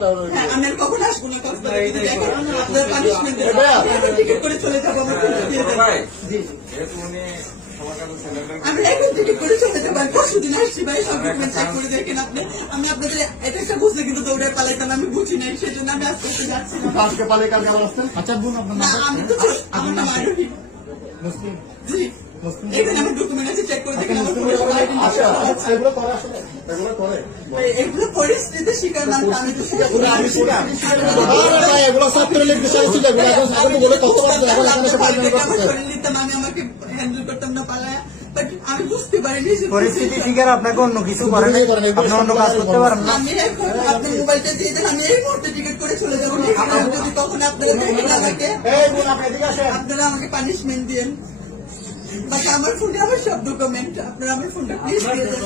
হ্যাঁ, আমি কখন আসব না দেখেন আপনার পানিশমেন্ট টিকিট করে চলে যাব আমার ফোনটা দিয়ে দেন। ভাই জি। যেহেতু উনি সবার কাছে সিলিন্ডার আমি এখন টিকিট করে চলে যাব আর পরশু দিন আসছি ভাই সব ডকুমেন্ট চেক করে দেখেন আপনি। আমি আপনাদের এটা একটা বুঝতে কিন্তু দৌড়ে পালাইতাম আমি বুঝি নাই সেই জন্য আমি আস্তে আস্তে যাচ্ছি। আজকে পালে কালকে আবার আসছেন? আচ্ছা বোন আপনার নাম আমি তো আমার নাম আরোহী। মুসলিম। জি। এখানে আমার ডকুমেন্ট আছে চেক করে এগুলো করে আসলে? এগুলো করে। এগুলো পরিস্থিতির শিকার নাম আমি তো আমি শিকার। এগুলো ছাত্রলীগ বিষয় ছিল এগুলো এখন এখন বলে কত বছর এখন এখানে এসে পারবেন করতেছে আমি আমাকে হ্যান্ডেল করতাম না পালায়া। আমি বুঝতে পারিনি পরিস্থিতি শিকার আপনাকে অন্য কিছু করেন? বুঝেই আপনি অন্য কাজ করতে পারেন না? আমি এখন আপনার মোবাইলটা দিয়ে দেন আমি এই মুহূর্তে টিকিট করে চলে যাব। যদি কখন আপনারা দেখেন আমাকে আপনি আপনারা আমাকে পানিশমেন্ট দিন বাট আমার ফোনে আমার সব ডকুমেন্ট আপনারা আমার ফোনটা প্লিজ দিয়ে দেন।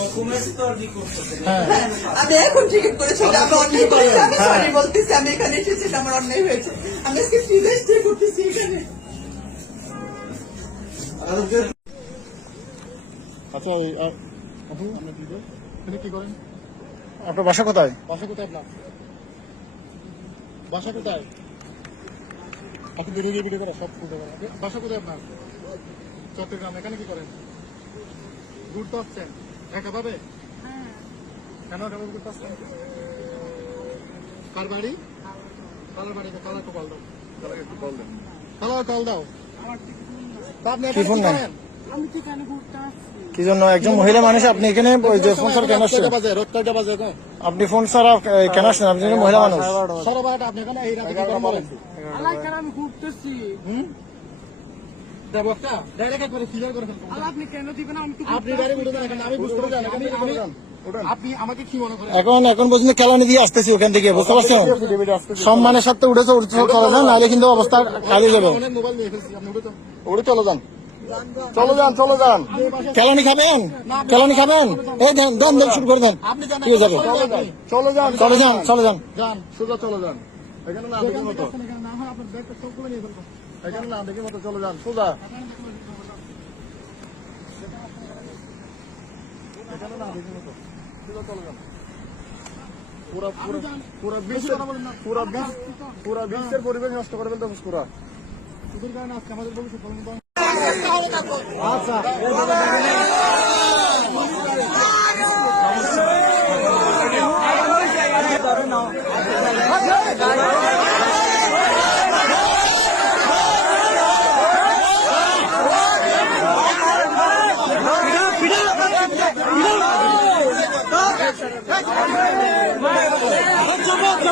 হ্যাঁ, আমি এখন টিকিট করে চলে আমি অন্যায় করেছি আমি সরি বলতেছি আমি এখানে এসেছি আমার অন্যায় হয়েছে। আমি আজকে ফিরে স্টে করতেছি এখানে। আচ্ছা আপু আপনি কি করেন? আপনি কি করেন? আপনার বাসা কোথায়? বাসা কোথায় আপনার? বাসা কোথায়? আপনি বেরিয়ে গিয়ে ভিডিও করা সব বাসা কোথায় আপনার? চট্টগ্রাম এখানে কি করেন? ঘুরতে আসছেন একা পাবে? কেন? একা ঘুরতে আসছেন কার বাড়ি? কালার বাড়ি? কালার কল দাও। কালার একটু কল দাও। কালার কল দাও। আপনি ফোন কি করেন? কি জন্য? একজন মহিলা মানুষ আপনি এখানে ওই যে ফোন ছাড়া কেন আসছেন? আপনি ফোন ছাড়া কেন আসছেন? আপনি মহিলা মানুষ। আপনি এখানে এই রাতে কি করেন আমি ঘুরতেছি এখানে, এখানে আপনি- আপনি আমাকে কি করেন? এখন এখন পর্যন্ত কেলানি দিয়ে আসতেছি ওখান থেকে বুঝতে পারছেন? সম্মানের সাথে উঠেছে উঠে চলে যান নাহলে কিন্তু অবস্থা খালি যাবে। অনেক মোবাইল নিয়ে ফেলছি আপনি উঠে চলে। যান। চলে যান চলে যান। কেলানি খাবেন? কেলানি খাবেন? এই দেন দেন দেন শুরু করে দেন। আপনি কি হয়ে যাবে? চলে যান। চলে যান চলে যান চলে যান। যান। সোজা চলে যান। এখানে না এখানে না দেখি মতো চলে যান, সোজা। এখানে না দেখি মতো, সোজা চলে যান। পরিবেশ নষ্ট করে ফেলতে আচ্ছা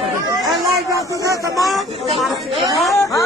And like y'all said, tomorrow.